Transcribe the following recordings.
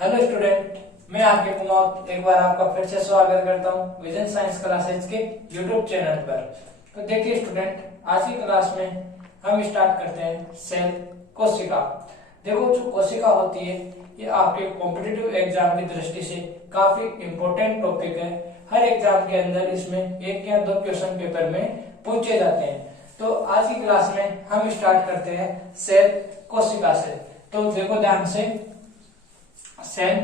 Hello student, मैं आपके कुमार एक बार आपका फिर से स्वागत करता हूं विजन साइंस क्लासेज के यूट्यूब चैनल पर। तो देखिए स्टूडेंट, आज की क्लास में हम स्टार्ट करते हैं सेल कोशिका। देखो, जो कोशिका होती है ये आपके कॉम्पिटिटिव एग्जाम की दृष्टि से काफी इंपॉर्टेंट टॉपिक है। हर एग्जाम के अंदर इसमें एक या दो क्वेश्चन पेपर में पूछे जाते हैं। तो आज की क्लास में हम स्टार्ट करते हैं सेल कोशिका से। तो देखो ध्यान से, सेल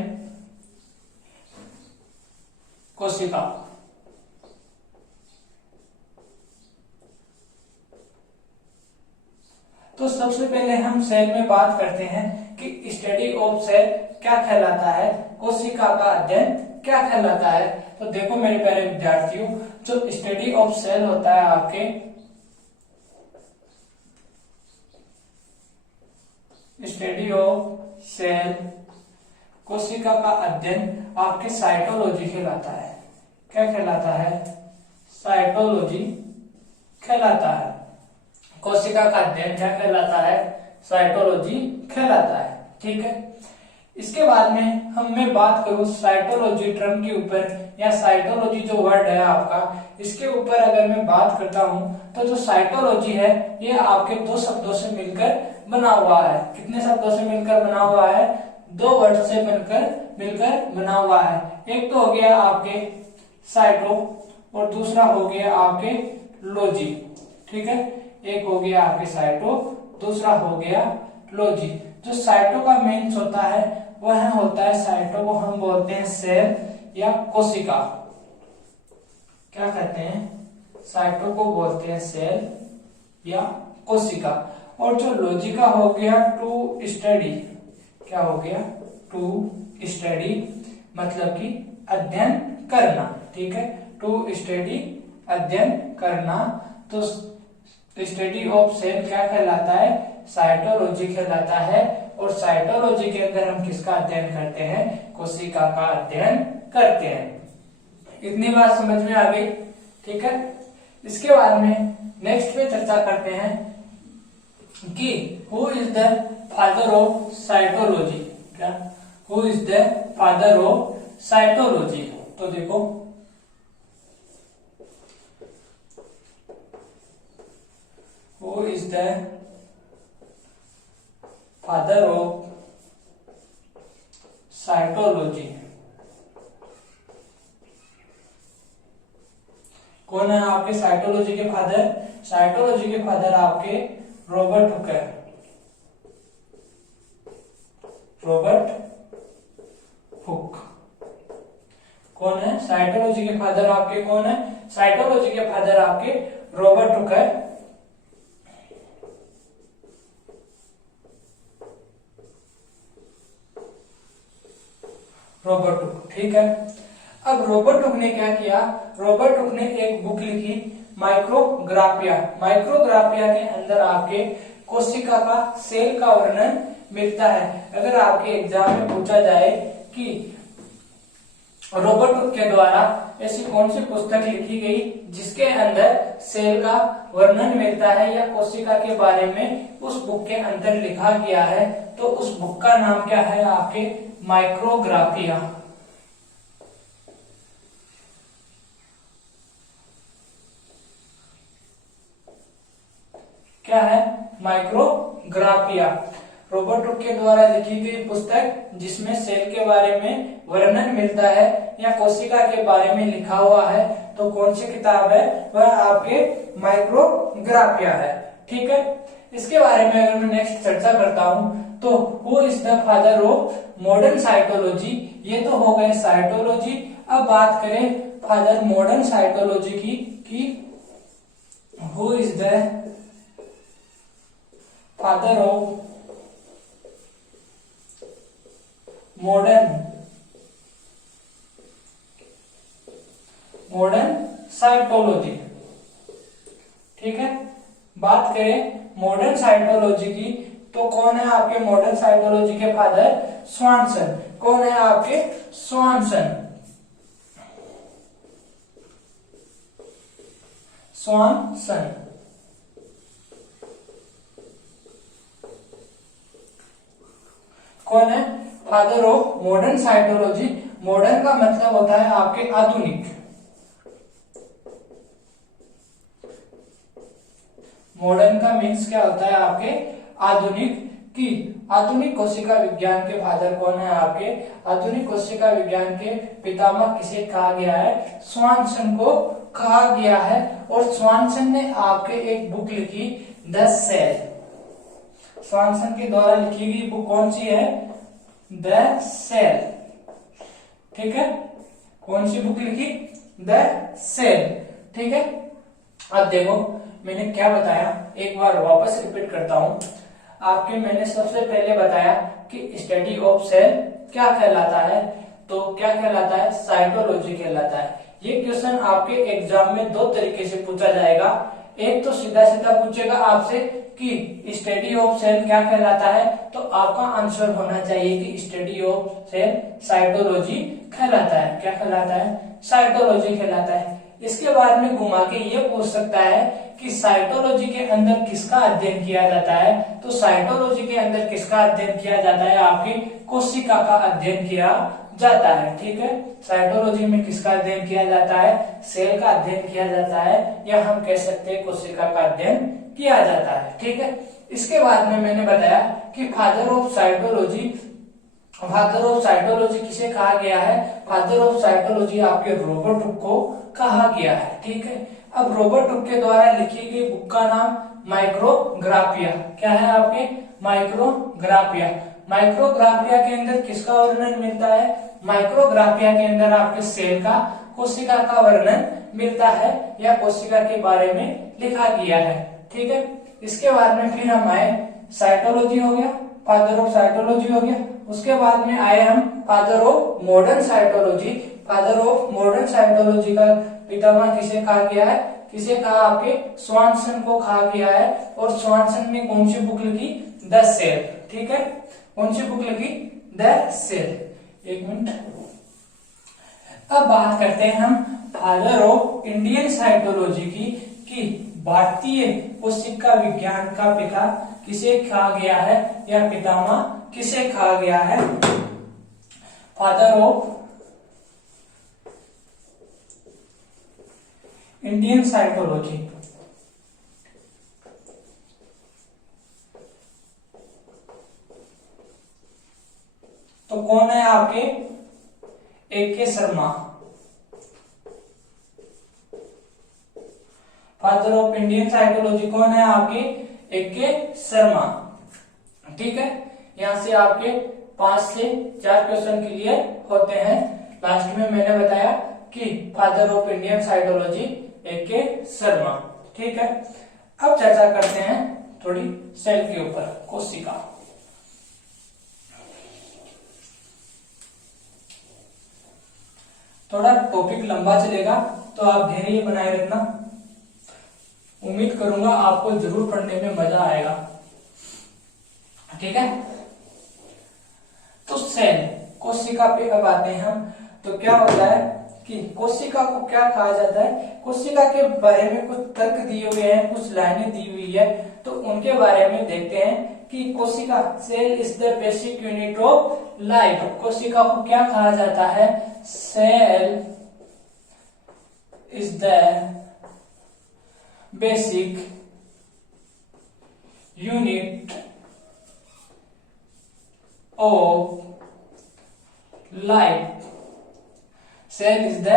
कोशिका। तो सबसे पहले हम सेल में बात करते हैं कि स्टडी ऑफ सेल क्या कहलाता है, कोशिका का अध्ययन क्या कहलाता है। तो देखो मेरे प्यारे विद्यार्थियों, जो स्टडी ऑफ सेल होता है आपके स्टडी ऑफ सेल कोशिका का अध्ययन आपके साइटोलॉजी कहलाता है। क्या कहलाता है? साइटोलॉजी कहलाता है। कोशिका का अध्ययन क्या कहलाता है? साइटोलॉजी कहलाता है। ठीक है। इसके बाद में मैं बात करूं साइटोलॉजी टर्म के ऊपर, या साइटोलॉजी जो वर्ड है आपका, इसके ऊपर अगर मैं बात करता हूं तो जो साइटोलॉजी है ये आपके दो शब्दों से मिलकर बना हुआ है। कितने शब्दों से मिलकर बना हुआ है? दो वर्ड से मिलकर बना हुआ है। एक तो हो गया आपके साइटो और दूसरा हो गया आपके लॉजी। ठीक है, एक हो गया आपके साइटो, दूसरा हो गया लॉजी। जो साइटो का मीन्स होता है वह होता है, साइटो को हम बोलते हैं सेल या कोशिका। क्या कहते हैं? साइटो को बोलते हैं सेल या कोशिका। और जो लॉजी का हो गया टू स्टडी। क्या हो गया? टू स्टडी, मतलब कि अध्ययन करना। ठीक है, टू स्टडी, अध्ययन करना। तो स्टडी ऑफ सेल क्या कहलाता है? साइटोलॉजी कहलाता है। और साइटोलॉजी के अंदर हम किसका अध्ययन करते हैं? कोशिका का अध्ययन करते हैं। इतनी बात समझ में आ गई? ठीक है। इसके बाद में नेक्स्ट पे चर्चा करते हैं कि who is the father of cytology. क्या? Who is the father of cytology. तो देखो, who is the father of cytology. कौन है आपके साइटोलॉजी के फादर? साइटोलॉजी के फादर आपके रॉबर्ट हुक है। रॉबर्ट हुक कौन है? साइटोलॉजी के फादर आपके कौन है? साइटोलॉजी के फादर आपके रॉबर्ट हुक है। Robert hook. ठीक है। अब रॉबर्ट हुक ने क्या किया? रॉबर्ट हुक ने एक बुक लिखी, माइक्रोग्राफिया। माइक्रोग्राफिया के अंदर आपके कोशिका का, सेल का वर्णन मिलता है। अगर आपके एग्जाम में पूछा जाए कि रॉबर्ट हुक के द्वारा ऐसी कौन सी पुस्तक लिखी गई जिसके अंदर सेल का वर्णन मिलता है या कोशिका के बारे में उस बुक के अंदर लिखा गया है, तो उस बुक का नाम क्या है? आपके माइक्रोग्राफिया। क्या है? माइक्रोग्राफिया। रॉबर्ट हुक के द्वारा लिखी गई पुस्तक जिसमें सेल के बारे में वर्णन मिलता है या कोशिका के बारे में लिखा हुआ है, तो कौन सी किताब है? वह आपके माइक्रोग्राफिया है। ठीक है। इसके बारे में अगर मैं नेक्स्ट चर्चा करता हूं तो who is the father of modern cytology. ये तो हो गए साइटोलॉजी। अब बात करें फादर मॉडर्न साइटोलॉजी की, कि who is the father of modern cytology. ठीक है। बात करें मॉडर्न साइटोलॉजी की, तो कौन है आपके मॉडर्न साइटोलॉजी के फादर? स्वानसन। कौन है आपके? स्वानसन। स्वानसन। कौन है? Father of modern cytology. Modern का मतलब होता है आपके आधुनिक। मॉडर्न का मीन्स क्या होता है आपके? आधुनिक। की आधुनिक कोशिका विज्ञान के फादर कौन है आपके? आधुनिक कोशिका विज्ञान के पितामह किसे कहा गया है? स्वानसन को कहा गया है। और स्वानसन ने आपके एक बुक लिखी, द सेल। स्वानसन के द्वारा लिखी गई बुक कौन सी है? The cell. ठीक है, कौन सी बुक लिखी? The cell. ठीक है, अब देखो मैंने क्या बताया, एक बार वापस रिपीट करता हूं आपके। मैंने सबसे पहले बताया कि स्टडी ऑफ सेल क्या कहलाता है? तो क्या कहलाता है? साइटोलॉजी कहलाता है। ये क्वेश्चन आपके एग्जाम में दो तरीके से पूछा जाएगा। एक तो सीधा सीधा पूछेगा आपसे कि स्टडी ऑफ सेल क्या कहलाता है, तो आपका आंसर होना चाहिए कि स्टडी ऑफ सेल साइटोलॉजी कहलाता है। क्या कहलाता है? साइटोलॉजी कहलाता है। इसके बाद में घुमा के ये पूछ सकता है कि साइटोलॉजी के अंदर किसका अध्ययन किया जाता है? तो साइटोलॉजी के अंदर किसका अध्ययन किया जाता है? आपकी कोशिका का अध्ययन किया जाता है। ठीक है, साइटोलॉजी में किसका अध्ययन किया जाता है? सेल का अध्ययन किया जाता है, या हम कह सकते हैं कोशिका का अध्ययन किया जाता है। ठीक है, इसके बाद में मैंने बताया कि father of cytology, father of cytology किसे कहा गया है? फादर ऑफ साइटोलॉजी आपके रॉबर्ट हुक को कहा गया है। ठीक है, अब रॉबर्ट हुक के द्वारा लिखी गई बुक का नाम माइक्रोग्राफिया। क्या है आपके? माइक्रोग्राफिया। माइक्रोग्राफिया के अंदर किसका वर्णन मिलता है? माइक्रोग्राफिया के अंदर आपके सेल का, कोशिका का वर्णन मिलता है, या कोशिका के बारे में लिखा गया है। ठीक है, इसके बाद में फिर हम आए, साइटोलॉजी हो गया, फादर ऑफ साइटोलॉजी हो गया। उसके बाद में आए हम father of modern cytology. Father of modern cytology का पितामह किसे कहा गया है? किसे कहा? आपके स्वानसन को कहा गया है। और स्वानसन ने कौन सी बुक लिखी? The cell. ठीक है, कौन सी बुक लिखी? The cell. एक मिनट, अब बात करते हैं हम फादर ऑफ इंडियन साइटोलॉजी की, कि भारतीय कोशिका विज्ञान का पिता किसे कहा गया है, या पितामह किसे कहा गया है? फादर ऑफ इंडियन साइटोलॉजी, तो कौन है आपके? A.K. Sharma. Father of Indian psychology कौन है आपके? A.K. शर्मा। ठीक है, यहां से आपके 5 से 4 क्वेश्चन क्लियर होते हैं। लास्ट में मैंने बताया कि father of Indian psychology A.K. Sharma. ठीक है, अब चर्चा करते हैं थोड़ी सेल के ऊपर, कोशिका। थोड़ा टॉपिक लंबा चलेगा तो आप धैर्य बनाए रखना। उम्मीद करूंगा आपको जरूर पढ़ने में मजा आएगा। ठीक है, तो सेल, कोशिका पे अब आते हैं हम। तो क्या होता है कि कोशिका को क्या कहा जाता है? कोशिका के बारे में कुछ तर्क दिए हुए हैं, कुछ लाइनें दी हुई है, तो उनके बारे में देखते हैं कि कोशिका, cell is the basic unit of life. कोशिका को क्या कहा जाता है? Cell is the basic unit of life. Cell is the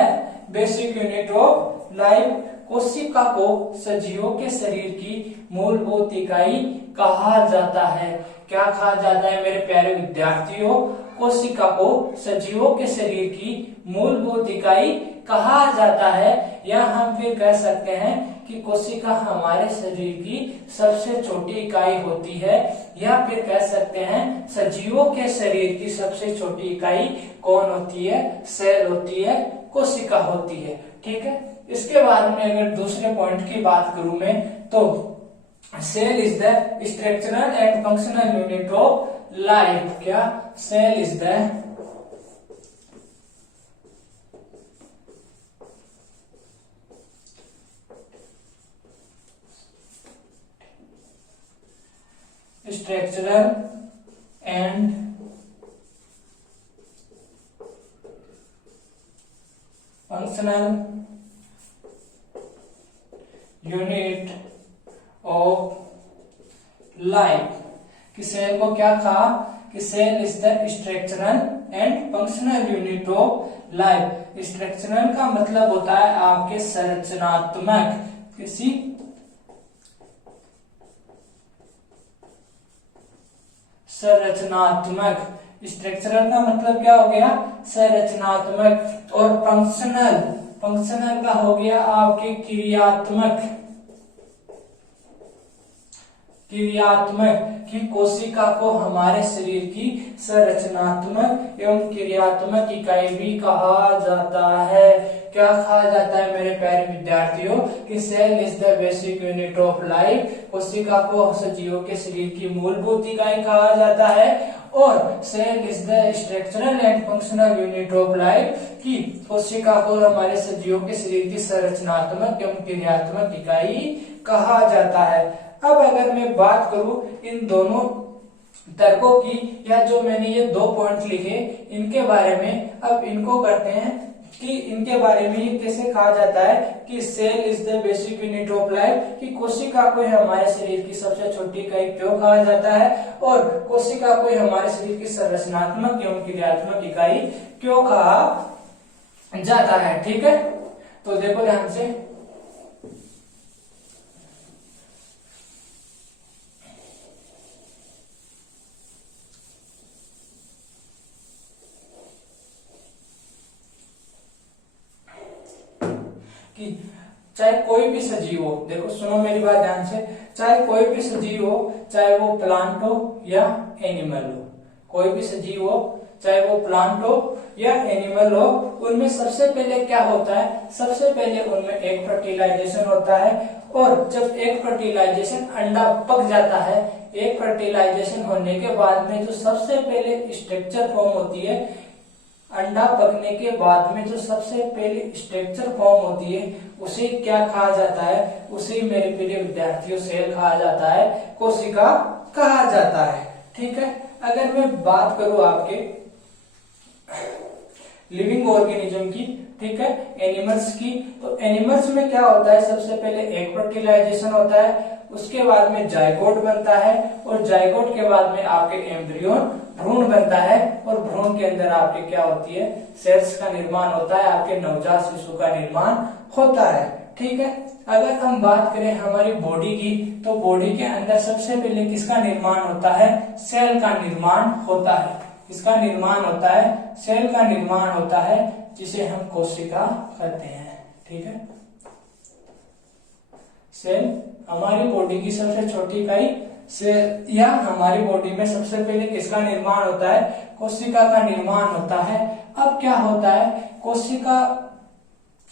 basic unit of life. कोशिका को सजीवों के शरीर की मूलभूत इकाई कहा जाता है। क्या कहा जाता है मेरे प्यारे विद्यार्थियों? कोशिका को सजीवों के शरीर की मूलभूत इकाई कहा जाता है, या हम फिर कह सकते हैं कि कोशिका हमारे शरीर की सबसे छोटी इकाई होती है, या फिर कह सकते हैं सजीवों के शरीर की सबसे छोटी इकाई कौन होती है? सेल होती है, कोशिका होती है। ठीक है, इसके बाद में अगर दूसरे पॉइंट की बात करूं मैं, तो cell is the structural and functional unit of life. क्या? Cell is the structural and functional unit of life. कि सेल को क्या कहा कि cell is the structural and functional unit of life. Structural का मतलब होता है आपके संरचनात्मक, किसी संरचनात्मक। स्ट्रक्चरल का मतलब क्या हो गया संरचनात्मक, और फंक्शनल, फंक्शनल का हो गया आपके क्रियात्मक, क्रियात्मक की कोशिका को हमारे शरीर की संरचनात्मक एवं क्रियात्मक इकाई भी कहा जाता है। क्या कहा जाता है मेरे प्यारे विद्यार्थियों कि cell is the basic unit of life. कोशिका को सजीवों के शरीर की मूलभूत इकाई कहा जाता है, और cell is the structural and functional unit of life की कोशिका को हमारे सजीवों के शरीर की संरचनात्मक एवं क्रियात्मक इकाई कहा जाता है। अब अगर मैं बात करूं इन दोनों तर्कों की, या जो मैंने ये 2 पॉइंट लिखे इनके बारे में, अब इनको करते हैं कि इनके बारे में ये कैसे कहा जाता है कि cell is the basic unit of life. कि कोशिका को हमारे शरीर की सबसे छोटी इकाई क्यों कहा जाता है, और कोशिका को हमारे शरीर की संरचनात्मक एवं क्रियात्मक इकाई क्यों कहा जाता है। ठीक है, तो देखो ध्यान से, कि चाहे कोई भी सजीव हो, देखो सुनो मेरी बात ध्यान से, चाहे कोई भी सजीव हो, चाहे वो प्लांट हो या एनिमल हो, कोई भी सजीव हो चाहे वो प्लांट हो या एनिमल हो, उनमें सबसे पहले क्या होता है, सबसे पहले उनमें एक फर्टिलाइजेशन होता है। और जब एक फर्टिलाइजेशन अंडा पक जाता है, एक फर्टिलाइजेशन होने के बाद में जो सबसे पहले स्ट्रक्चर फॉर्म होती है, अंडा पकने के बाद में जो सबसे पहले स्ट्रक्चर फॉर्म होती है, उसे क्या कहा जाता है, उसे मेरे प्रिय विद्यार्थियों सेल कहा जाता है, कोशिका कहा जाता है। ठीक है, अगर मैं बात करूं आपके लिविंग ऑर्गेनिज्म की, ठीक है, एनिमल्स की, तो एनिमल्स में क्या होता है, सबसे पहले एक फर्टिलाइजेशन होता है, उसके बाद में जाइगोट बनता है, और जाइगोट के बाद में आपके एम्ब्रियोन भ्रूण बनता है, और भ्रूण के अंदर आपके क्या होती है, सेल्स का निर्माण होता है, आपके नवजात शिशु का निर्माण होता है। ठीक है, अगर हम बात करें हमारी बॉडी की, तो बॉडी के अंदर सबसे पहले किसका निर्माण होता है, सेल का निर्माण होता है। किसका निर्माण होता है, सेल का निर्माण होता है, जिसे हम कोशिका कहते हैं। ठीक है, सेल हमारी बॉडी की सबसे छोटी इकाई सेल, या हमारी बॉडी में सबसे पहले किसका निर्माण होता है, कोशिका का निर्माण होता है। अब क्या होता है, कोशिका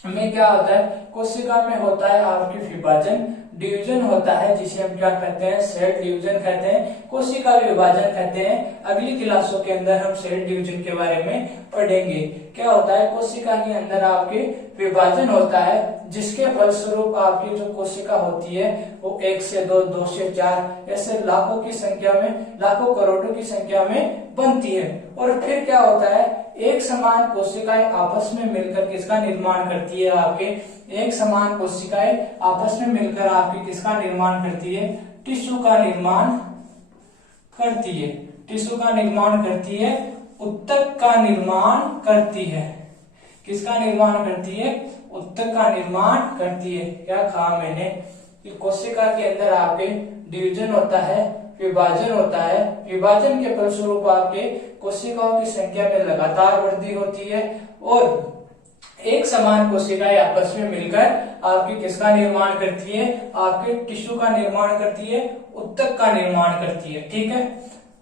में क्या होता है, कोशिका में होता है आपके विभाजन, डिवीजन होता है, जिसे हम क्या कहते हैं, सेल डिवीजन कहते हैं, कोशिका विभाजन कहते हैं। अगली क्लासों के अंदर हम सेल डिवीजन के बारे में पढ़ेंगे। क्या होता है, कोशिका के अंदर आपके विभाजन होता है, जिसके फलस्वरूप आपकी जो कोशिका होती है वो 1 से 2, 2 से 4, ऐसे लाखों की संख्या में, लाखों करोड़ों की संख्या में बनती है। और फिर क्या होता है, एक समान कोशिकाएं आपस में मिलकर किसका निर्माण करती है, आपके एक समान कोशिकाएं आपस में मिलकर आपकी किसका निर्माण करती है, टिश्यू का निर्माण करती है, टिश्यू का निर्माण करती है, उत्तक का निर्माण करती है। किसका निर्माण करती है, उत्तक का निर्माण करती है। क्या कहा मैंने कि कोशिका के अंदर आपके डिवीजन होता है, विभाजन होता है, विभाजन के फलस्वरूप आपके कोशिकाओं की संख्या में लगातार वृद्धि होती है, और एक समान कोशिकाएं आपस में मिलकर आपकी किसका निर्माण करती है, आपके टिश्यू का निर्माण करती है, उत्तक का निर्माण करती है। ठीक है,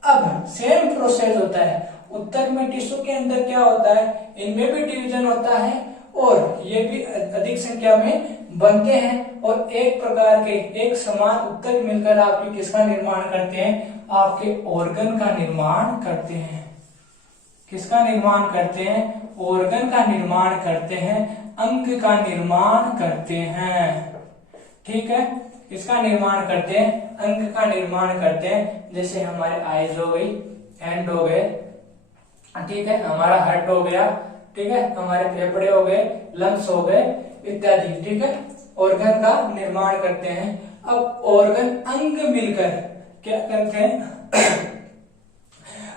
अब सेम प्रोसेस होता है, उत्तक में टिश्यू के अंदर क्या होता है, इनमें भी डिवीजन होता है, और ये भी अधिक संख्या में बनते हैं, और एक प्रकार के एक समान उत्तक मिलकर आपकी किसका निर्माण करते हैं, आपके ऑर्गन का निर्माण करते हैं। किसका निर्माण करते हैं, ऑर्गन का निर्माण करते हैं, अंग का निर्माण करते हैं। ठीक है, इसका निर्माण करते हैं, अंग का निर्माण करते हैं, जैसे हमारे आईज हो गई, हैंड हो गए, ठीक है, हमारा हार्ट हो गया, ठीक है, हमारे फेफड़े हो गए, लंग्स हो गए इत्यादि, ठीक है, ऑर्गन का निर्माण करते हैं। अब ऑर्गन अंग मिलकर क्या करते हैं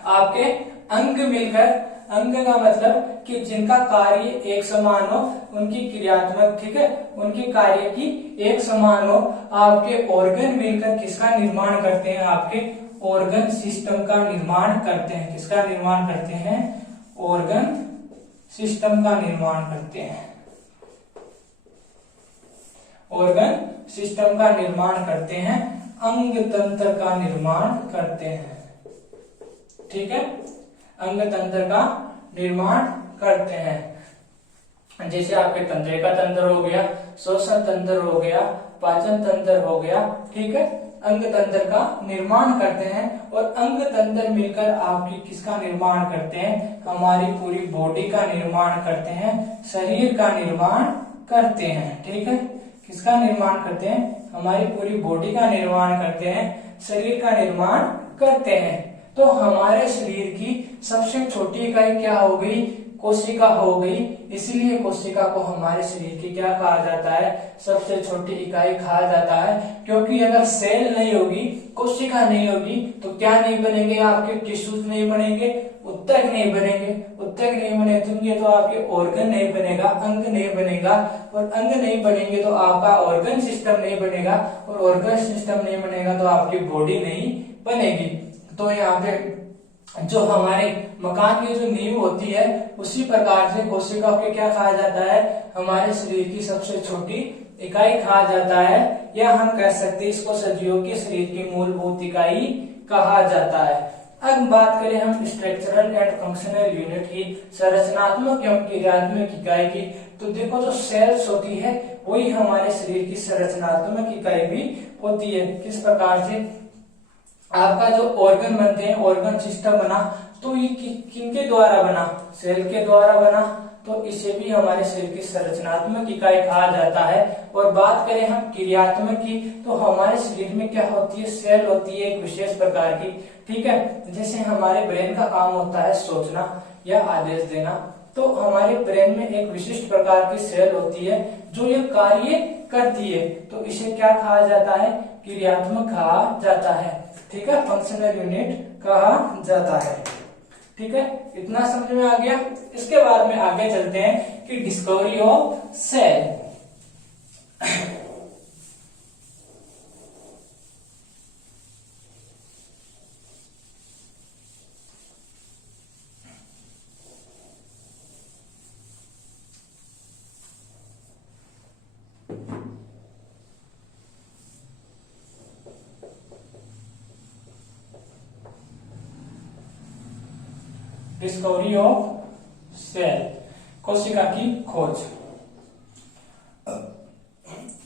आपके अंग मिलकर, अंग का मतलब कि जिनका कार्य एक समान हो, उनकी क्रियात्मक, ठीक है, उनकी कार्य की एक समान हो, आपके ऑर्गन मिलकर किसका निर्माण करते हैं, आपके ऑर्गन सिस्टम का निर्माण करते हैं। किसका निर्माण करते हैं, ऑर्गन सिस्टम का निर्माण करते हैं, ऑर्गन सिस्टम का निर्माण करते हैं, अंग तंत्र का निर्माण करते हैं, ठीक है, अंग तंत्र का निर्माण करते हैं। जैसे आपके तंत्रिका तंत्र हो गया, श्वसन तंत्र हो गया, पाचन तंत्र हो गया, ठीक है, अंग तंत्र का निर्माण करते हैं। और अंग तंत्र मिलकर आपकी किसका निर्माण करते हैं, हमारी पूरी बॉडी का निर्माण करते हैं, शरीर का निर्माण करते हैं, ठीक है, किसका निर्माण करते हैं, हमारी पूरी बॉडी का निर्माण करते हैं, शरीर का निर्माण करते हैं। तो हमारे शरीर की सबसे छोटी इकाई क्या हो गई, कोशिका हो गई। इसीलिए कोशिका को हमारे शरीर की क्या कहा जाता है, सबसे छोटी इकाई कहा जाता है। क्योंकि अगर सेल नहीं होगी, कोशिका नहीं होगी, तो क्या नहीं बनेंगे, आपके टिश्यूज नहीं बनेंगे, उत्तक नहीं बनेंगे, उत्तक नहीं बनेंगे तो आपके ऑर्गन नहीं बनेगा, अंग नहीं बनेगा, और अंग नहीं बनेंगे तो आपका ऑर्गन सिस्टम नहीं बनेगा, और ऑर्गन सिस्टम नहीं बनेगा तो आपकी बॉडी नहीं बनेगी। तो यहाँ पे जो हमारे मकान की जो नींव होती है, उसी प्रकार से कोशिका को क्या कहा जाता है, हमारे शरीर की सबसे छोटी इकाई कहा जाता है, या हम कह सकते हैं इसको सजीवों के शरीर की मूलभूत इकाई कहा जाता है। अब बात करें हम स्ट्रक्चरल एंड फंक्शनल यूनिट की, संरचनात्मक एवं क्रियात्मक इकाई की, तो देखो जो सेल्स होती है वही हमारे शरीर की संरचनात्मक इकाई भी होती है। किस प्रकार से आपका जो ऑर्गन बनते हैं, ऑर्गन सिस्टम बना, तो ये किनके द्वारा बना, सेल के द्वारा बना, तो इसे भी हमारे शरीर की संरचनात्मक इकाई कहा जाता है। और बात करें हम क्रियात्मक की, तो हमारे शरीर में क्या होती है, सेल होती है एक विशेष प्रकार की, ठीक है, जैसे हमारे ब्रेन का काम होता है सोचना या आदेश देना, तो हमारे ब्रेन में एक विशिष्ट प्रकार की सेल होती है जो ये कार्य करती है, तो इसे क्या कहा जाता है, क्रियात्मक कहा जाता है, ठीक है, फंक्शनल यूनिट कहा जाता है, ठीक है, इतना समझ में आ गया। इसके बाद में आगे चलते हैं कि discovery of cell. Discovery of cell, कोशिका की खोज।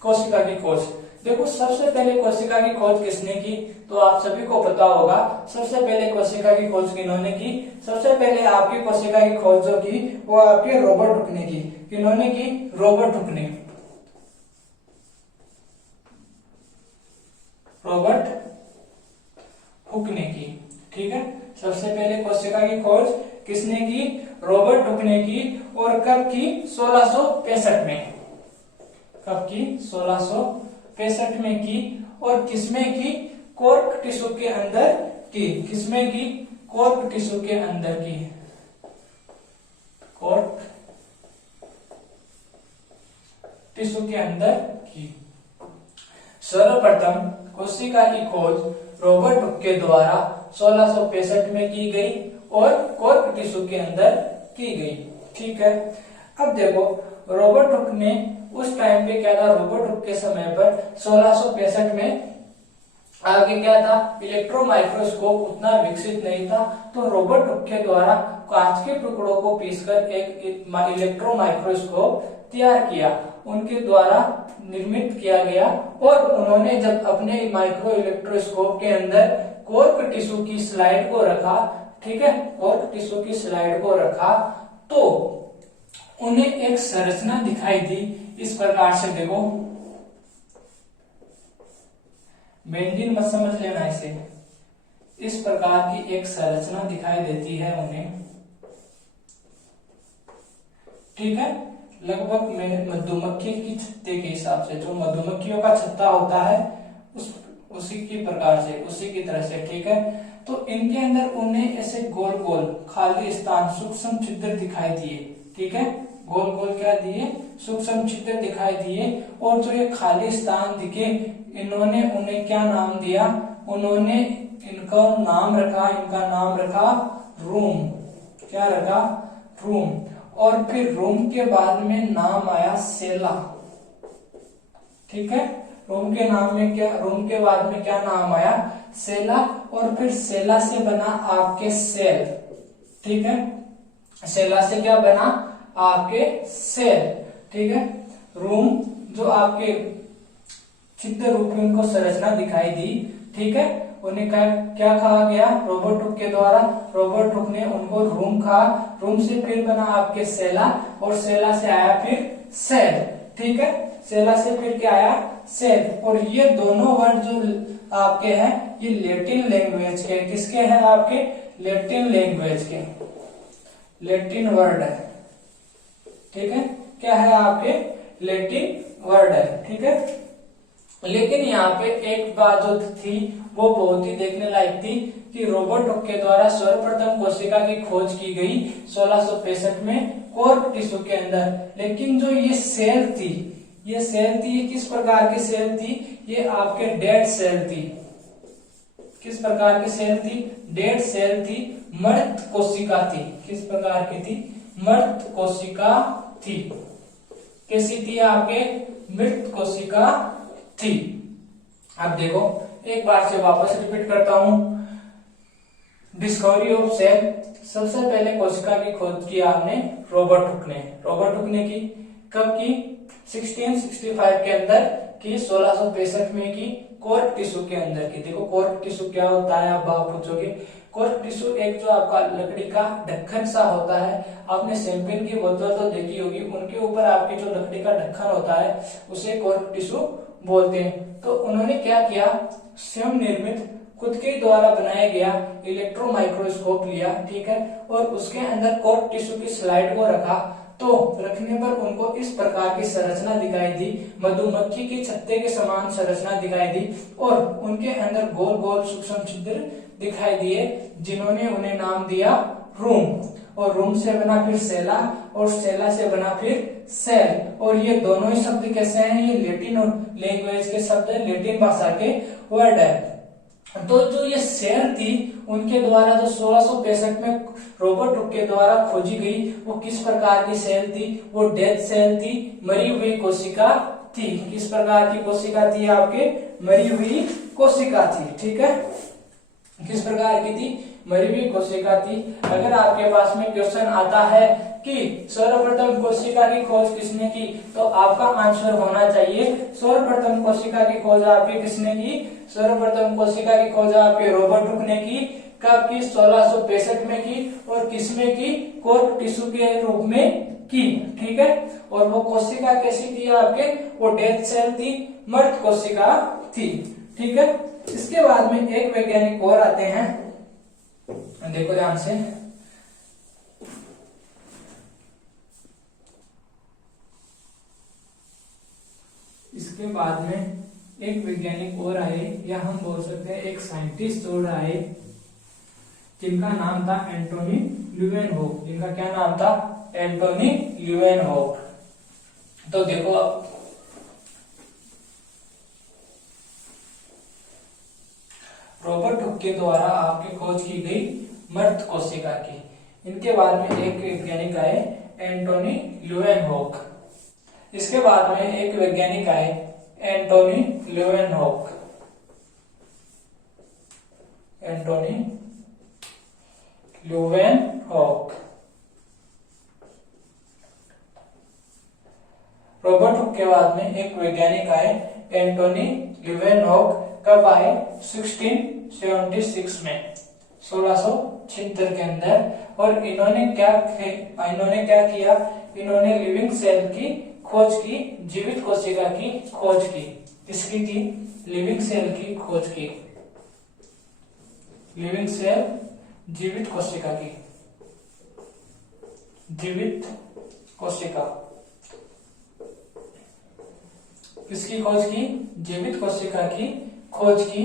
कोशिका की खोज, देखो सबसे पहले कोशिका की खोज किसने की, तो आप सभी को पता होगा, सबसे पहले कोशिका की खोज किन्होंने की, सबसे पहले आपकी कोशिका की खोज जो की वो आपके रॉबर्ट हुक ने की। किन्होंने की, रॉबर्ट हुक ने, रॉबर्ट हुक ने की, ठीक है, सबसे पहले कोशिका की खोज किसने की, रॉबर्ट हुक ने की। और कब की, 1665 में, कब की, 1665 में की। और किसमें की, कॉर्क टिश्यू के अंदर की, किसमें की, कॉर्क टिश्यू के अंदर की, कॉर्क टिश्यू के अंदर की। सर्वप्रथम कोशिका की खोज रॉबर्ट हुक के द्वारा 1665 में की गई और कॉर्क टिश्यू के अंदर की गई, ठीक है। अब देखो रॉबर्ट हुक ने उस टाइम पे क्या था, रॉबर्ट हुक के समय पर 1665 में आगे क्या था, इलेक्ट्रो माइक्रोस्कोप उतना विकसित नहीं था, तो रॉबर्ट हुक के द्वारा कांच के टुकड़ों को पीसकर एक इलेक्ट्रो माइक्रोस्कोप तैयार किया, उनके द्वारा निर्मित किया गया। और उन्होंने जब अपने माइक्रो इलेक्ट्रोस्कोप के अंदर कॉर्क टिश्यू की स्लाइड को रखा, ठीक है, कॉर्क टिश्यू की स्लाइड को रखा, तो उन्हें एक संरचना दिखाई दी इस प्रकार से। देखो मेंडिन मत समझ लेना इसे, इस प्रकार की एक संरचना दिखाई देती है उन्हें, ठीक है, लगभग में मधुमक्खी की छत्ते के हिसाब से, जो मधुमक्खियों का छत्ता होता है उसी की प्रकार से, उसी की तरह से, ठीक है। तो इनके अंदर उन्हें ऐसे गोल गोल खाली स्थान, सूक्ष्म छिद्र दिखाई दिए, ठीक है, गोल गोल क्या दिए, सूक्ष्म छिद्र दिखाई दिए। और जो ये खाली स्थान दिखे, इन्होंने उन्हें क्या नाम दिया, उन्होंने इनका नाम रखा रूम, क्या रखा, रूम। और फिर रूम के बाद में नाम आया सेला, ठीक है, रूम के बाद में क्या नाम आया, सेला। और फिर सेला से बना आपके सेल, ठीक है, सेला से क्या बना, आपके सेल, ठीक है। रूम जो आपके छिद्र रूप में उनको संरचना दिखाई दी, ठीक है, उन्हें क्या कहा गया, रॉबर्ट हुक के द्वारा, रॉबर्ट हुक ने उनको रूम कहा, रूम से फिर बना आपके सेला, और सेला से आया फिर सेल, ठीक है, सेला से फिर क्या आया, सेल। और ये दोनों वर्ड जो आपके हैं, ये लैटिन लैंग्वेज के, किसके हैं, आपके लैटिन लैंग्वेज के, लैटिन वर्ड है, ठीक है, क्या है, आपके लैटिन वर्ड है, ठीक है। लेकिन यहाँ पे एक बात जो थी वो बहुत ही देखने लायक थी कि रॉबर्ट हुक के द्वारा सर्वप्रथम कोशिका की खोज की गई 1665 में कॉर्क टिश्यू के अंदर। लेकिन जो ये सेल थी, ये किस प्रकार की सेल थी, ये आपके डेड सेल थी। किस प्रकार की सेल थी, डेड सेल थी, मृत कोशिका थी। किस प्रकार की थी, मृत कोशिका थी। कैसी थी, आपके मृत कोशिका थी। अब देखो एक बार से वापस रिपीट करता हूं, डिस्कवरी ऑफ सेल, सबसे पहले कोशिका की खोज की आपने रॉबर्ट हुक ने की। कब की, 1665 के अंदर की, 1665 में की, कॉर्क टिश्यू के अंदर की। देखो कॉर्क टिश्यू क्या होता है, आप पूछोगे। कॉर्क टिश्यू एक जो आपका लकड़ी का ढक्कन सा होता है, आपने शैंपेन की बोतल तो देखी होगी, उनके ऊपर आपकी जो लकड़ी का ढक्कन होता है उसे कॉर्क टिश्यू बोलते हैं। तो उन्होंने क्या किया, स्वयं निर्मित खुद के द्वारा बनाया गया इलेक्ट्रो माइक्रोस्कोप लिया, ठीक है, और उसके अंदर कॉर्क टिश्यू की स्लाइड को रखा। तो रखने पर उनको इस प्रकार की संरचना दिखाई दी, मधुमक्खी के छत्ते के समान संरचना दिखाई दी, और उनके अंदर गोल गोल सूक्ष्म छिद्र दिखाई दिए, जिन्होंने उन्हें नाम दिया रूम। और रूम से बना फिर सेला, और सेला से बना फिर सेल। और ये दोनों ही शब्द कैसे हैं, ये लैटिन लैंग्वेज के शब्द है, लैटिन भाषा के वर्ड है। तो जो ये सेल थी, उनके द्वारा जो 1665 में रॉबर्ट हुक के द्वारा खोजी गई, वो किस प्रकार की सेल थी, वो डेड सेल थी, मरी हुई कोशिका थी। किस प्रकार की कोशिका थी, आपके मरी हुई कोशिका थी, ठीक है, किस प्रकार की थी, मरी हुई कोशिका थी। अगर आपके पास में क्वेश्चन आता है कि सर्वप्रथम कोशिका की खोज किसने की, तो आपका आंसर होना चाहिए सर्वप्रथम कोशिका की खोज आपके किसने की, सर्वप्रथम कोशिका की खोज आपके रॉबर्ट हुक ने की। कब की, 1665 में की, और किसमें की, कॉर्क टिश्यू के रूप में की, ठीक है। और वो कोशिका कैसी थी आपके, वो डेड सेल थी, मृत कोशिका थी, ठीक है। इसके बाद में एक वैज्ञानिक और आते हैं, देखो ध्यान से, इसके बाद में एक वैज्ञानिक और आए, या हम बोल सकते हैं एक साइंटिस्ट और आए, जिनका नाम था एंटोनी ल्यूवेनहोक। जिनका क्या नाम था, एंटोनी ल्यूवेनहोक। तो देखो अब रॉबर्ट हुक के द्वारा आपकी खोज की गई मृत कोशिका की। इनके बाद में एक वैज्ञानिक आए, एंटोनी ल्यूवेनहोक। इसके बाद में एक वैज्ञानिक आए, एंटोनी ल्यूवेनहोक, एंटोनी ल्यूवेनहोक। रॉबर्ट हुक के बाद में एक वैज्ञानिक आए, एंटोनी ल्यूवेनहोक। कब आए, 1676 में, 1676 के अंदर। और इन्होंने क्या किया, इन्होंने लिविंग सेल की खोज की, जीवित कोशिका की खोज की। किसकी की, लिविंग सेल की खोज की, लिविंग सेल, जीवित कोशिका की, जीवित कोशिका। किसकी खोज की? जीवित कोशिका की खोज की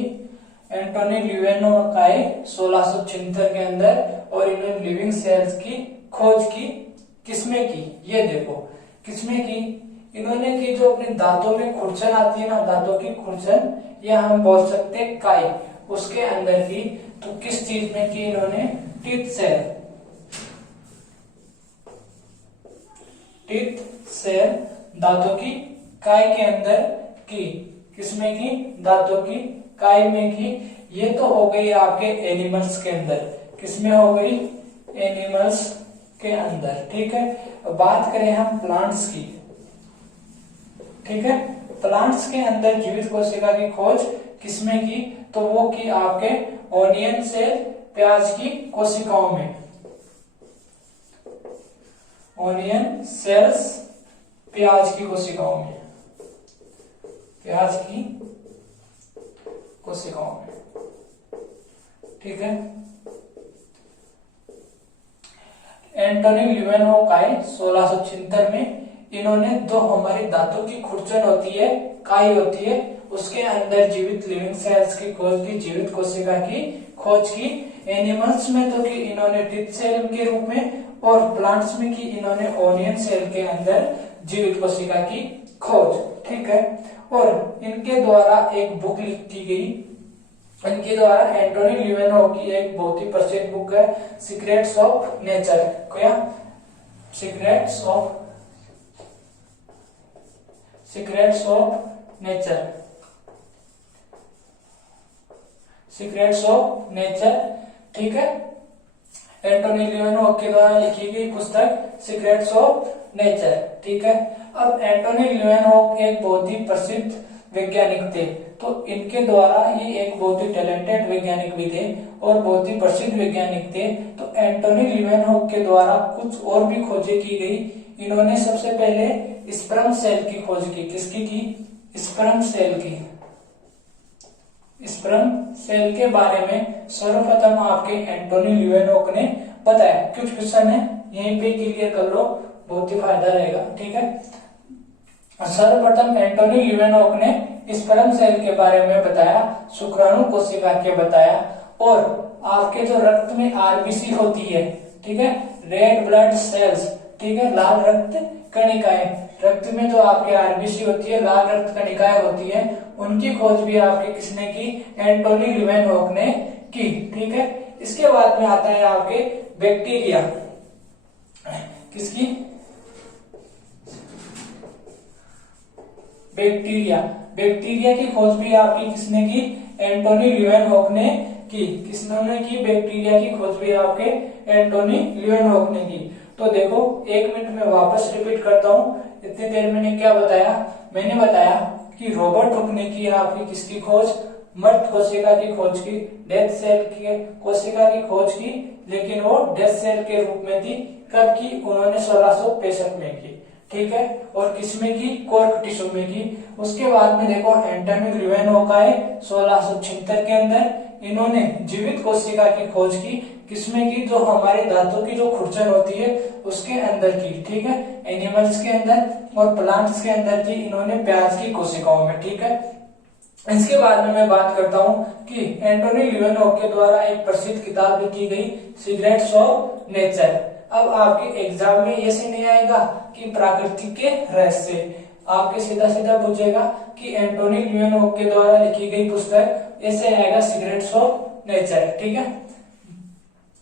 एंटोनी लिवेनोकाई 1676 के अंदर, और इन्होंने लिविंग सेल्स की खोज की किसमें की? ये देखो किसमें की इन्होंने की, जो अपने दांतों में खुरचन आती है ना, दांतों की खुरचन, या हम बोल सकते हैं काई, उसके अंदर की। तो किस चीज में की इन्होंने? Teeth cell. टीथ सेल दांतों की काई के अंदर की। किसमें की? दांतों की काई में की। ये तो हो गई आपके एनिमल्स के अंदर। किसमें हो गई? एनिमल्स के अंदर। ठीक है, अब बात करें हम प्लांट्स की। ठीक है, प्लांट्स के अंदर जीवित कोशिका की खोज किसमें की? तो वो की आपके ओनियन सेल, प्याज की कोशिकाओं में। ओनियन सेल्स प्याज की कोशिकाओं में, प्याज की कोशिकाओं में। ठीक है, एंटोनी लिवेनोकाई 1676 में इन्होंने दो हमारी दांतों की खुरचन होती है, काई होती है, उसके अंदर जीवित लिविंग सेल्स की खोज की, जीवित कोशिका की खोज की। एनिमल्स में तो की इन्होंने टीथ सेल के रूप में, और प्लांट्स में की इन्होंने ओनियन सेल के अंदर जीवित कोशिका की खोज। ठीक है, और इनके द्वारा एक बुक लिखी गई, इनके द्वारा एंटोनी लिवेनो की एक बहुत ही प्रसिद्ध बुक है, सीक्रेट्स ऑफ नेचर। क्या? Secrets of nature. Secrets of nature. ठीक है, एंटोनी लिवेनो के द्वारा लिखी गई पुस्तक सीक्रेट्स ऑफ नेचर। ठीक है, अब एंटोनी लिवेनो एक बहुत ही प्रसिद्ध वैज्ञानिक थे, तो इनके द्वारा ये एक बहुत ही टैलेंटेड वैज्ञानिक भी थे और बहुत ही प्रसिद्ध वैज्ञानिक थे। तो एंटोनी लिवेनो के द्वारा कुछ और भी खोजें की गई। इन्होंने सबसे पहले स्पर्म सेल की खोज की। किसकी की? स्पर्म सेल की। स्पर्म सेल के बारे में सर्वप्रथम आपके एंटोनी लिवेनोक ने बताया। कुछ क्वेश्चन है यहीं पे क्लियर कर लो, बहुत ही फायदा रहेगा। ठीक है, सर्वप्रथम एंटोनी लिवेनोक ने स्पर्म सेल के बारे में बताया, शुक्राणु कोशिका के बताया, और आपके जो रक्त में आरबीसी होती है, ठीक है, रेड ब्लड सेल्स, ठीक है, लाल रक्त कणिकाएं, रक्त में जो आपके आरबीसी होती है, लाल रक्त कणिकाएं होती है, उनकी खोज भी आपके किसने की? एंटोनी लिवेनहोक ने की। ठीक है, इसके बाद में आता है आपके बैक्टीरिया। किसकी? बैक्टीरिया। बैक्टीरिया की खोज भी आपकी किसने की? एंटोनी लिवेनहोक ने की। किसने की? बैक्टीरिया की खोज भी आपके एंटोनी लिवेनहोक ने की। तो देखो, एक मिनट में वापस रिपीट करता हूं, इतनी देर मैंने क्या बताया? मैंने बताया कि रॉबर्ट हुक ने की आपकी किसकी खोज? मृत कोशिका की खोज की, डेथ सेल की कोशिका की खोज की, लेकिन वो डेथ सेल के रूप में थी। कब की? उन्होंने 1665 में की। ठीक है, और किसमें की? कॉर्क टिश्यू में की। उसके बाद में देखो एंटोनी लिवेनहोकाई 1676 के अंदर इन्होंने जीवित कोशिका की खोज की। किसमें की? जो हमारे दांतों की जो खुरचन होती है उसके अंदर की। ठीक है, एनिमल्स के अंदर और प्लांट्स के अंदर की इन्होंने प्याज की कोशिकाओं में। ठीक है, इसके बाद में मैं बात करता हूं कि एंटोनी लिवेनहोक के द्वारा एक प्रसिद्ध किताब लिखी गई, सीक्रेट्स ऑफ नेचर। अब आपके एग्जाम में ये से नहीं आएगा कि प्राकृतिक के रहस्य, आपके सीधा सीधा पूछेगा कि एंटोनी लिवेनहोक के द्वारा लिखी गई पुस्तक, ऐसे आएगा सीक्रेट्स ऑफ नेचर। ठीक है,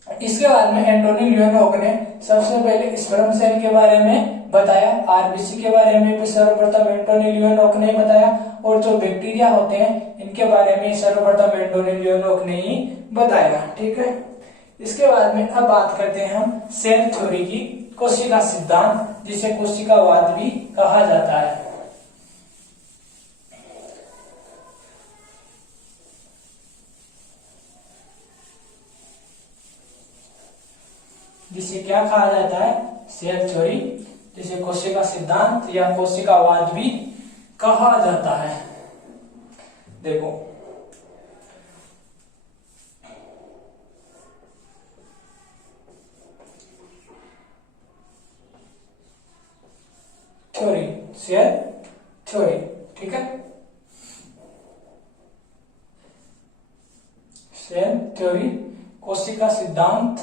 इसके बाद में एंटोनी लिवेनहोक ने सबसे पहले स्पर्म सेल के बारे में बताया, आरबीसी के बारे में भी सर्वप्रथम एंटोनी लिवेनहोक ने बताया, और जो बैक्टीरिया होते हैं इनके बारे में सर्वप्रथम एंटोनी लिवेनहोक ने ही बताया। ठीक है, इसके बाद में अब बात करते हैं हम सेल थ्योरी की, कोशिका सिद्धांत, जिसे कोशिकावाद भी कहा जाता है। जिसे क्या कहा जाता है? सेल थ्योरी, जिसे कोशिका सिद्धांत या कोशिकावाद भी कहा जाता है। देखो, थ्योरी, सेल थ्योरी, ठीक है। सेल थ्योरी, कोशिका सिद्धांत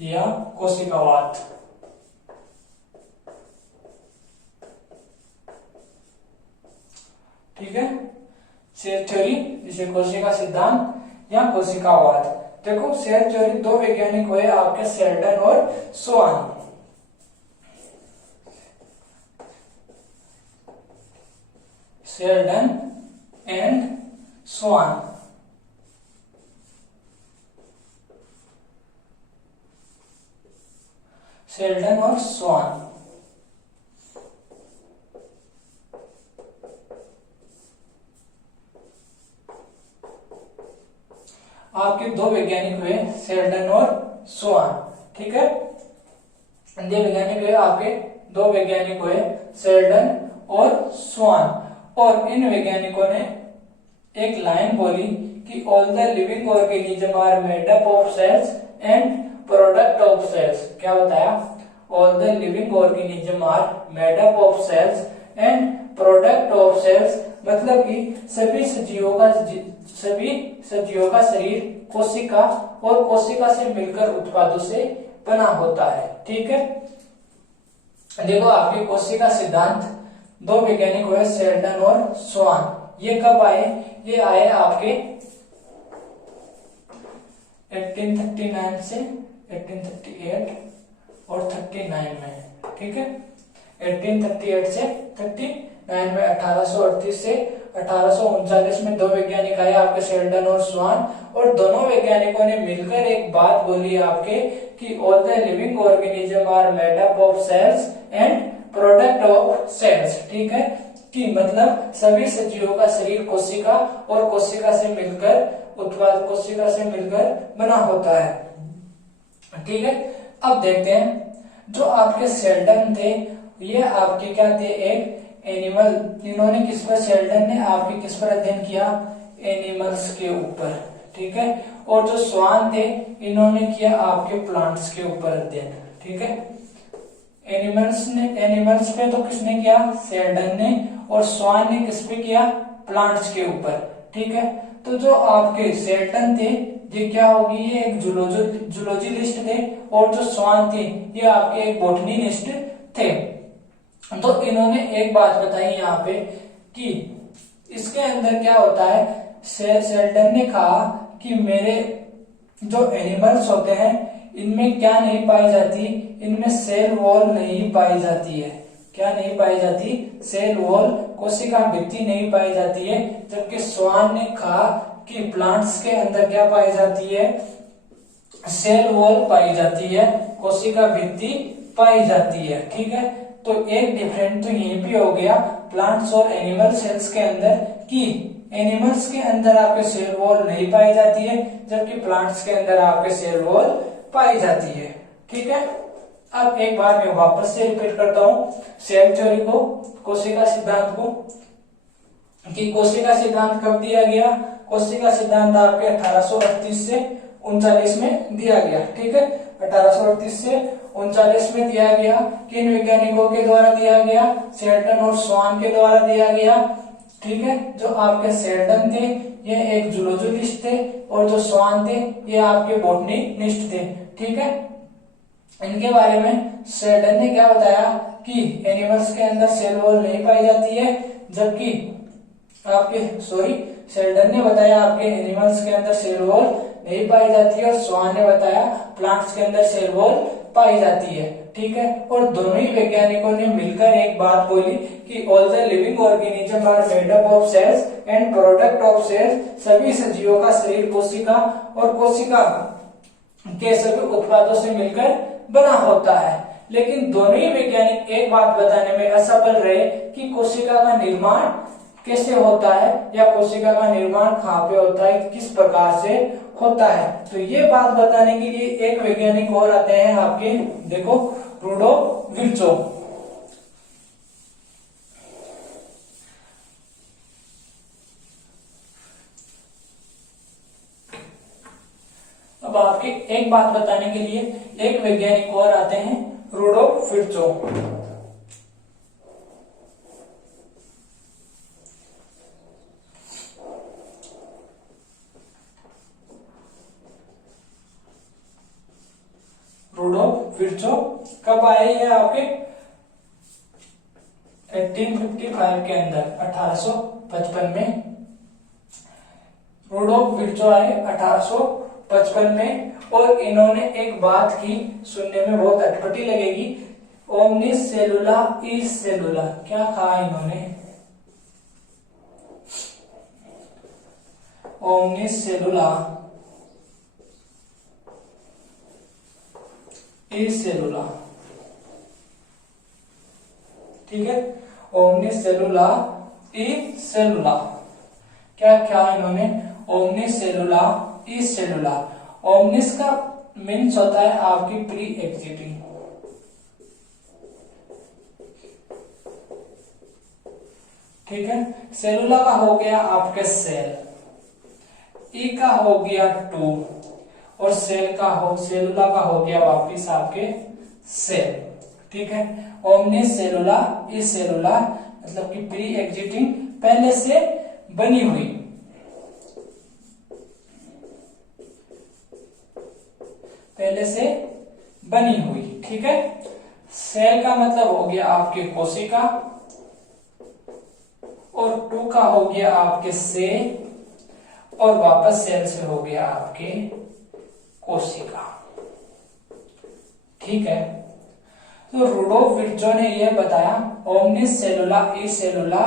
या कोशिकावाद। ठीक है, सेल थ्योरी जिसे कोशिका सिद्धांत या कोशिकावाद। देखो सेल थ्योरी दो वैज्ञानिक हुए आपके, शेल्डन और Schwann. Schleiden and Schwann. Schleiden और स्वान आपके दो वैज्ञानिक हुए, शेल्डन और स्वान। ठीक है, ये वैज्ञानिक हुए आपके, दो वैज्ञानिक हुए, शेल्डन और स्वान। और इन वैज्ञानिकों ने एक लाइन बोली कि all the living organism are made up of cells and product of cells. क्या बताया? All the living organism are made up of cells and product of cells, मतलब कि सभी सजीवों का शरीर कोशिका और कोशिका से मिलकर उत्पादों से बना होता है। ठीक है, देखो आपके कोशिका सिद्धांत दो वैज्ञानिक हुए, शेल्डन और स्वान। ये कब आए? ये आए आपके 1839 से 1838 और 39 में। ठीक है, 1838 से 39 में, 1838 से 1839 में दो वैज्ञानिक आए आपके, शेल्डन और स्वान। और दोनों वैज्ञानिकों ने मिलकर एक बात बोली आपके कि all the living organism are made up of cells and product of cells. ठीक है, कि मतलब सभी सजीवों का शरीर कोशिका और कोशिका से मिलकर उत्पाद, कोशिका से मिलकर बना होता है। ठीक है, अब देखते हैं जो आपके शेल्डन थे, ये आपके क्या थे? एक एनिमल। इन्होंने किस पर, शेल्डन ने आपके किस पर अध्ययन किया? एनिमल्स के ऊपर। ठीक है, और जो स्वान थे इन्होंने किया आपके प्लांट्स के ऊपर अध्ययन। ठीक है, एनिमल्स पे तो किसने किया? शेल्डन ने। और स्वान ने किस पे किया? प्लांट्स के ऊपर। ठीक है, तो जो आपके शेल्डन थे ये क्या होगी? ये एक जूलॉजिस्ट थे। और जो स्वान थे ये आपके एक बॉटनिस्ट थे। तो इन्होंने एक बात बताई यहाँ पे कि इसके अंदर क्या होता है। शेल्डन ने कहा कि मेरे जो एनिमल्स होते हैं इनमें क्या नहीं पाई जाती? इनमें सेल वॉल नहीं पाई जाती है। क्या नहीं पाई जाती? सेल वॉल, कोशिका भित्ति नहीं पाई जाती है। जबकि स्वान ने कहा कि प्लांट्स के अंदर क्या पाई जाती है? सेल वॉल पाई जाती है, कोशिका भित्ति पाई जाती है। ठीक है, तो एक डिफरेंट तो यही भी हो गया प्लांट्स और एनिमल सेल्स के अंदर कि एनिमल्स के अंदर आपके सेल वॉल नहीं पाई जाती है, जबकि प्लांट्स के अंदर आपके सेल वॉल पाई जाती है। ठीक है, अब एक बार मैं वापस से रिपीट करता हूं सेल थ्योरी को, कोशिका सिद्धांत को, कि कोशिका सिद्धांत कब दिया गया? कोशिका सिद्धांत आपके 1838 से 39 में दिया गया। ठीक है, 1838 से 39 में दिया गया। किन वैज्ञानिकों के द्वारा दिया गया? शेल्डन और स्वान के द्वारा दिया गया। ठीक है, जो आपके शेल्डन थे ये एक जूलॉजिस्ट थे और जो स्वान थे ये आपके बॉटनिस्ट थे। ठीक है, इनके बारे में शेल्डन ने क्या बताया कि एनिमल्स के अंदर सेल वॉल नहीं पाई जाती है, जबकि शेल्डन ने बताया आपके एनिमल्स के अंदर सेल वॉल नहीं पाई जाती है, और स्वान ने बताया प्लांट्स के अंदर सेल वॉल पाई जाती है। ठीक है, और दोनों ही वैज्ञानिकों ने मिलकर एक बात बोली कि all the living organism are made up of cells and product of cells. सभी सजीवों का शरीर कोशिका और कोशिका के सभी उत्पादों से मिलकर बना होता है। लेकिन दोनों ही वैज्ञानिक एक बात बताने में असफल रहे कि कोशिका का निर्माण कैसे होता है या कोशिका का निर्माण कहाँ पे होता है, किस प्रकार से होता है। तो ये बात बताने के लिए एक वैज्ञानिक और आते हैं आपके, देखो रुडोल्फ विर्चोव। आपके एक बात बताने के लिए एक वैज्ञानिक और आते हैं, रुडोल्फ विर्चोव। रुडोल्फ विर्चोव कब आए हैं आपके 1855 के अंदर, 1855 में रुडोल्फ विर्चोव आए 1855 में। और इन्होंने एक बात की, सुनने में बहुत अटपटी लगेगी, ओमनिस सेलुला ई सेलुला। क्या कहा इन्होंने? ओमनिस सेलुला ई सेलुला, ठीक है, ओमनिस सेलुला ई सेलुला। क्या क्या इन्होंने? ओमनिस सेलुला ई सेलुला। ओमनिस का मीन्स होता है आपकी प्री एग्जिटिंग, ठीक है। सेलुला का हो गया आपके सेल, ई का हो गया टू, और सेलुला का हो गया वापिस आपके सेल, ठीक है। ओमनिस सेलुला ई सेलुला मतलब कि प्री एग्जिटिंग, पहले से बनी हुई, पहले से बनी हुई, ठीक है। सेल का मतलब हो गया आपके कोशिका, और टू का हो गया आपके से, और वापस सेल से हो गया आपके कोशिका, ठीक है। तो रुडोल्फ विर्चोव ने यह बताया ओमनिस सेलुला ई सेलुला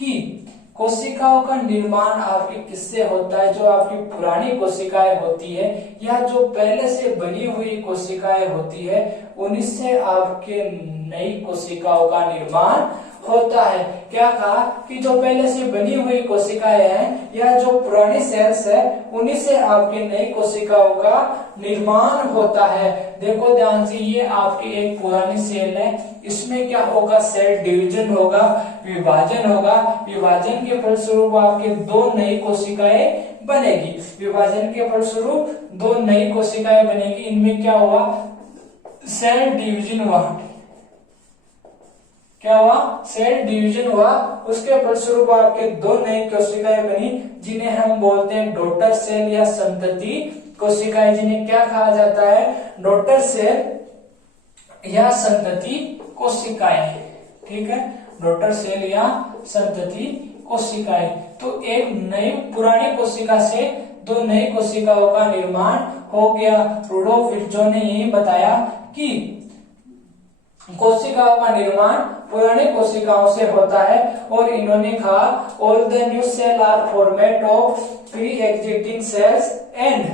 कि कोशिकाओं का निर्माण आपके किससे होता है? जो आपकी पुरानी कोशिकाएं होती है या जो पहले से बनी हुई कोशिकाएं होती है, उन्हीं से आपके नई कोशिकाओं का निर्माण होता है। क्या कहा कि जो पहले से बनी हुई कोशिकाएं हैं या जो पुरानी सेल्स है, उन्हीं से आपके नई कोशिकाओं का निर्माण होता है। देखो ध्यान से, ये आपकी एक पुरानी सेल है, इसमें क्या होगा? सेल डिवीजन होगा, विभाजन होगा। विभाजन के फलस्वरूप आपके दो नई कोशिकाएं बनेगी। विभाजन के फलस्वरूप दो नई कोशिकाएं बनेगी। इनमें क्या हुआ? सेल डिवीजन हुआ। क्या हुआ? सेल डिवीजन हुआ। उसके फलस्वरूप आपके दो नई कोशिकाएं बनी, जिन्हें हम बोलते हैं डॉटर सेल या संतति कोशिकाएं। जिन्हें क्या कहा जाता है? डॉटर सेल या संतति कोशिकाएं, ठीक है, डॉटर सेल या संतति कोशिकाएं। तो एक नई पुरानी कोशिका से दो नई कोशिकाओं का निर्माण हो गया। रुडोल्फ विर्चोव ने यही बताया कि कोशिकाओं का निर्माण पुराने कोशिकाओं से होता है, और इन्होंने कहा all the new cell are format of pre existing cells and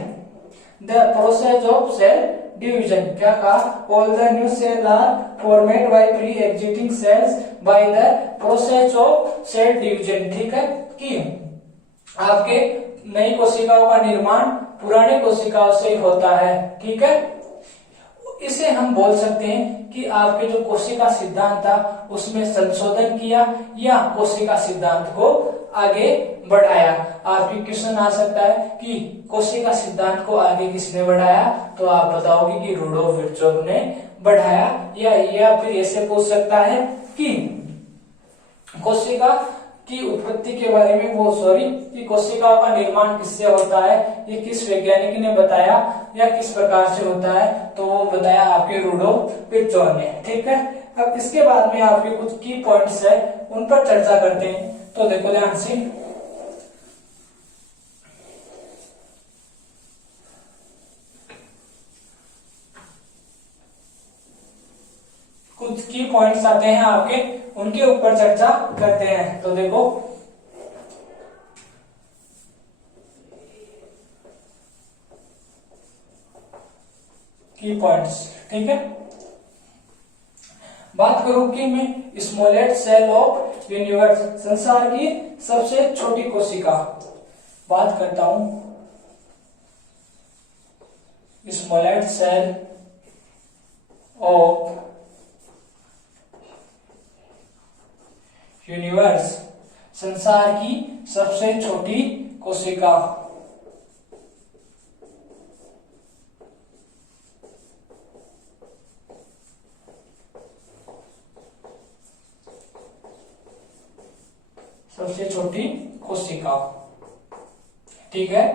the process of cell division. क्या कहा? All the new cell are format by pre existing cells by the process of cell division, ठीक है, कि आपके नई कोशिकाओं का निर्माण पुराने कोशिकाओं से होता है, ठीक है। इसे हम बोल सकते हैं कि आपके जो कोशिका सिद्धांत था उसमें संशोधन किया या कोशिका सिद्धांत को आगे बढ़ाया। आपकी क्वेश्चन आ सकता है कि कोशिका सिद्धांत को आगे किसने बढ़ाया? तो आप बताओगे कि रुडोल्फ विर्चोव ने बढ़ाया, या फिर ऐसे पूछ सकता है कि कोशिका की उत्पत्ति के बारे में कि कोशिकाओं का निर्माण किससे होता है, ये किस वैज्ञानिक ने बताया या किस प्रकार से होता है? तो वो बताया आपके रुडोल्फ विर्चोव ने, ठीक है। अब इसके बाद में आपके कुछ की पॉइंट्स है, उन पर चर्चा करते हैं। तो देखो ध्यान से, कुछ की पॉइंट्स आते हैं आपके, उनके ऊपर चर्चा करते हैं। तो देखो, की पॉइंट्स, ठीक है। बात करूं कि मैं स्मॉलेस्ट सेल ऑफ यूनिवर्स, संसार की सबसे छोटी कोशिका बात करता हूं, स्मॉलेस्ट सेल ऑफ यूनिवर्स, संसार की सबसे छोटी कोशिका। सबसे छोटी कोशिका, ठीक है,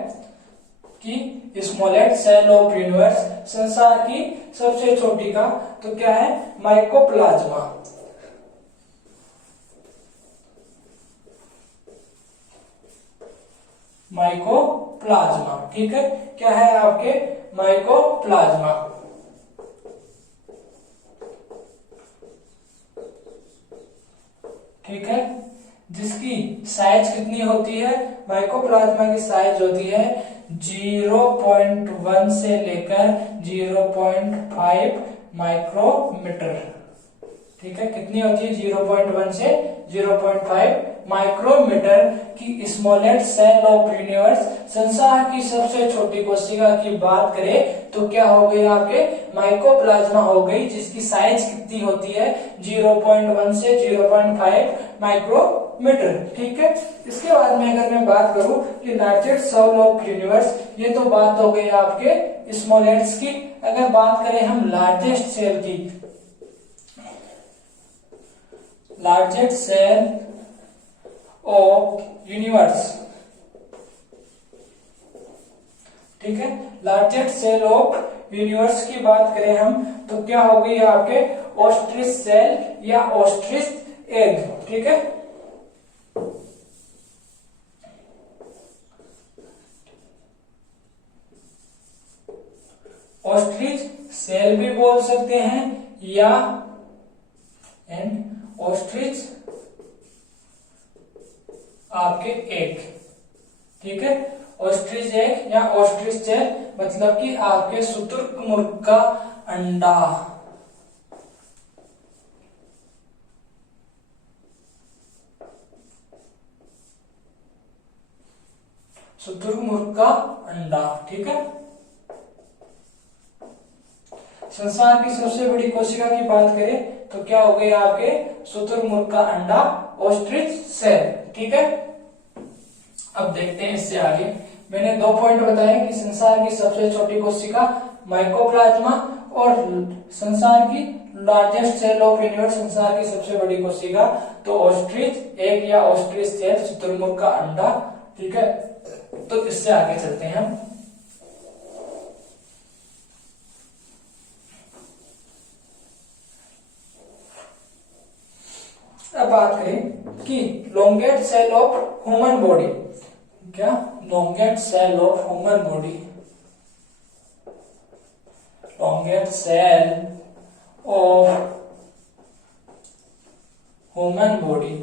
कि स्मॉलेस्ट सेल ऑफ यूनिवर्स, संसार की सबसे छोटी का तो क्या है, माइकोप्लाज्मा। माइकोप्लाज्मा, ठीक है, क्या है आपके, माइकोप्लाज्मा। ठीक है, जिसकी साइज कितनी होती है, माइकोप्लाज्मा की साइज होती है 0.1 से लेकर 0.5 माइक्रोमीटर। ठीक है, कितनी होती है, 0.1 से 0.5 माइक्रोमीटर की स्मॉलेस्ट सेल ऑफ यूनिवर्स, संसार की सबसे छोटी कोशिका की बात करें तो क्या हो गई आपके, माइकोप्लाज्मा हो गई, जिसकी साइज कितनी होती है 0.1 से 0.5 माइक्रोमीटर। ठीक है, इसके बाद में अगर मैं बात करूं कि लार्जेस्ट सेल ऑफ यूनिवर्स, ये तो बात हो गई आपके स्मॉलेस्ट की। अगर बात करें हम लार्जेस्ट सेल की, लार्जेस्ट सेल ऑफ यूनिवर्स, ठीक है, लार्जेस्ट सेल ऑफ यूनिवर्स की बात करें हम तो क्या हो गई आपके, ऑस्ट्रिच सेल या ऑस्ट्रिच एग। ठीक है, ऑस्ट्रिच सेल भी बोल सकते हैं या एंड ऑस्ट्रिच आपके एग। ठीक है, ऑस्ट्रिच एग या ऑस्ट्रिच सेल मतलब कि आपके शुतुरमुर्ग का अंडा। शुतुरमुर्ग का अंडा, ठीक है। संसार की सबसे बड़ी कोशिका की बात करें तो क्या हो गई आपके, शुतुरमुर्ग का अंडा, ऑस्ट्रिच सेल। ठीक है, अब देखते हैं इससे आगे। मैंने 2 पॉइंट बताए कि संसार की सबसे छोटी कोशिका माइकोप्लाज्मा और संसार की लार्जेस्ट सेल ऑफ यूनिवर्स, संसार की सबसे बड़ी कोशिका तो ऑस्ट्रिच एग या ऑस्ट्रिच सेल, शुतुरमुर्ग का अंडा। ठीक है, तो इससे आगे चलते हैं हम। अब बात करें कि longest cell of human body, क्या, longest cell of human body, longest cell of human body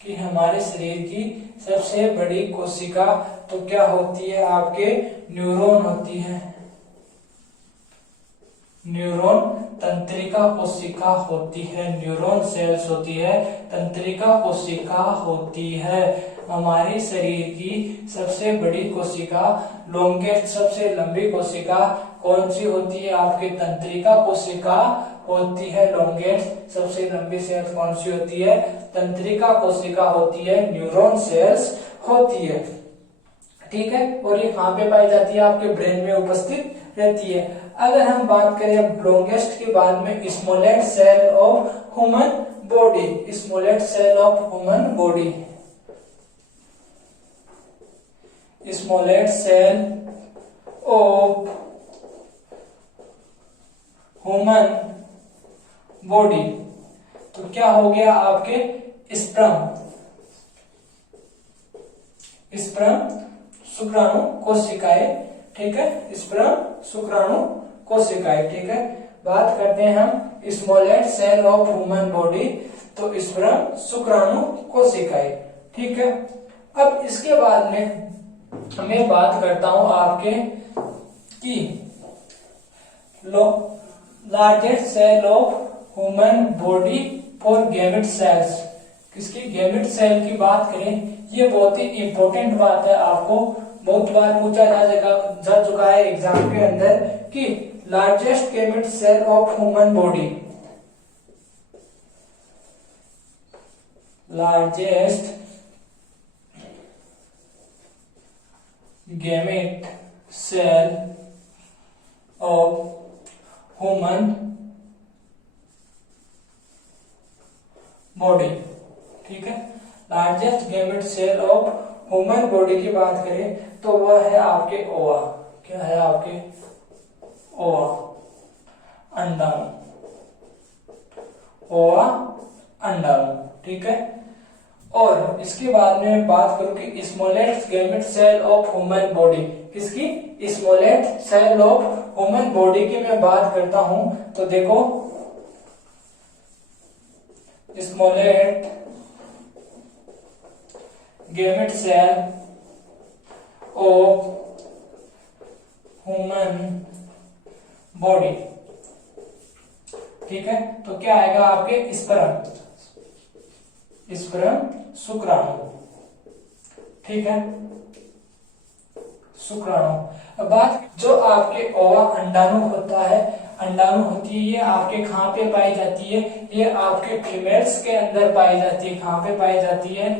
कि हमारे शरीर की सबसे बड़ी कोशिका तो क्या होती है आपके, न्यूरॉन होती है। न्यूरॉन तंत्रिका कोशिका होती है, न्यूरॉन सेल्स होती है, तंत्रिका कोशिका होती है। हमारे शरीर की सबसे बड़ी कोशिका, लॉन्गेस्ट सबसे लंबी कोशिका कौन सी होती है आपके, तंत्रिका कोशिका होती है। लॉन्गेस्ट सबसे लंबी सेल कौन सी होती है, तंत्रिका कोशिका होती है, न्यूरॉन सेल्स होती है। ठीक है, और ये कहां पे पाई जाती है, आपके ब्रेन में उपस्थित रहती है। अगर हम बात करें लॉन्गेस्ट के बाद में smallest cell of human body, smallest cell of human body, smallest cell of human body तो क्या हो गया आपके, स्पर्म, स्पर्म शुक्राणु कोशिकाएं। ठीक है, स्पर्म शुक्राणु कोशिकाएं। ठीक है, बात करते हैं हम smallest cell of human body तो स्पर्म शुक्राणु कोशिकाएं। ठीक है, अब इसके बाद में मैं बात करता हूं आपके कि largest cell of human body for gamete cells, किसकी, गैमेट सेल की बात करें। ये बहुत ही इंपॉर्टेंट बात है, आपको बहुत बार पूछा जा चुका है एग्जाम के अंदर कि largest gamete cell of human body, largest gamete cell of human body. ठीक है, largest gamete cell of human body की बात करें तो वह है आपके ओवा। क्या है आपके ओवा, अंडाणु, ओवा अंडाणु, ठीक है। और इसके बाद में बात करूं कि smallest gamete cell of human body, किसकी, smallest cell of human body की मैं बात करता हूं तो देखो smallest gamete cell of human body, ठीक है। तो क्या आएगा आपके स्पर्म, स्पर्म शुक्राणु, ठीक है, शुक्राणु। अब बात जो आपके ओवा अंडाणु होता है, अंडाणु होती है, ये आपके कहां पे पाई जाती है, ये आपके फीमेल्स के अंदर पाई जाती है। कहां पे पाई जाती है,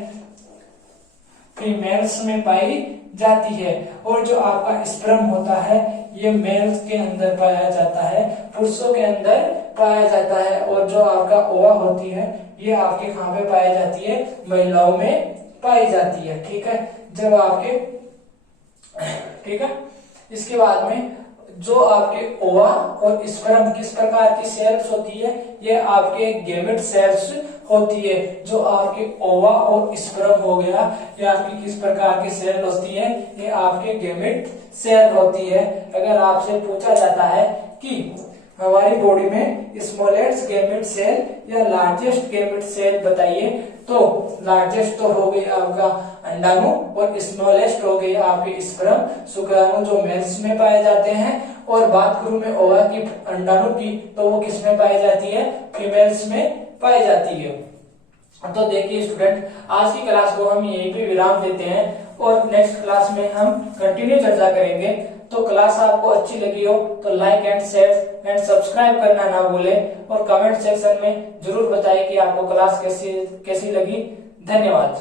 फीमेल्स में पाई जाती है। और जो आपका स्पर्म होता है ये मेल्स के अंदर पाया जाता है, पुरुषों के अंदर पाया जाता है। और जो आपका ओवा होती है ये आपके कहां पे पाई जाती है, महिलाओं में पाई जाती है, ठीक है। जब आपके, ठीक है, इसके बाद में जो आपके ओवा और स्पर्म किस प्रकार की सेल्स होती है, ये आपके गैमेट सेल्स होती है। जो आपके ओवा और स्पर्म हो गया, ये आपकी किस प्रकार की सेल होती है, ये आपके गैमेट सेल होती है। अगर आपसे पूछा जाता है कि हमारी बॉडी में स्मॉलेस्ट गैमेट सेल या लार्जेस्ट गैमेट सेल बताइए, तो लार्जेस्ट तो हो गई आपका अंडाणु और स्मॉलेस्ट हो गई आपके स्पर्म शुक्राणु जो मेल्स में पाए जाते हैं। और बात करूं मैं ओवा की, अंडाणु की, तो वो किस में पाई जाती है, फीमेल्स में पाई जाती है। तो देखिए स्टूडेंट, आज की क्लास को हम यहीं पे विराम देते हैं और नेक्स्ट क्लास में हम कंटिन्यू चर्चा करेंगे। तो क्लास आपको अच्छी लगी हो तो like and share and subscribe करना ना भूलें और कमेंट सेक्शन में जरूर बताइए कि आपको क्लास कैसी लगी। धन्यवाद।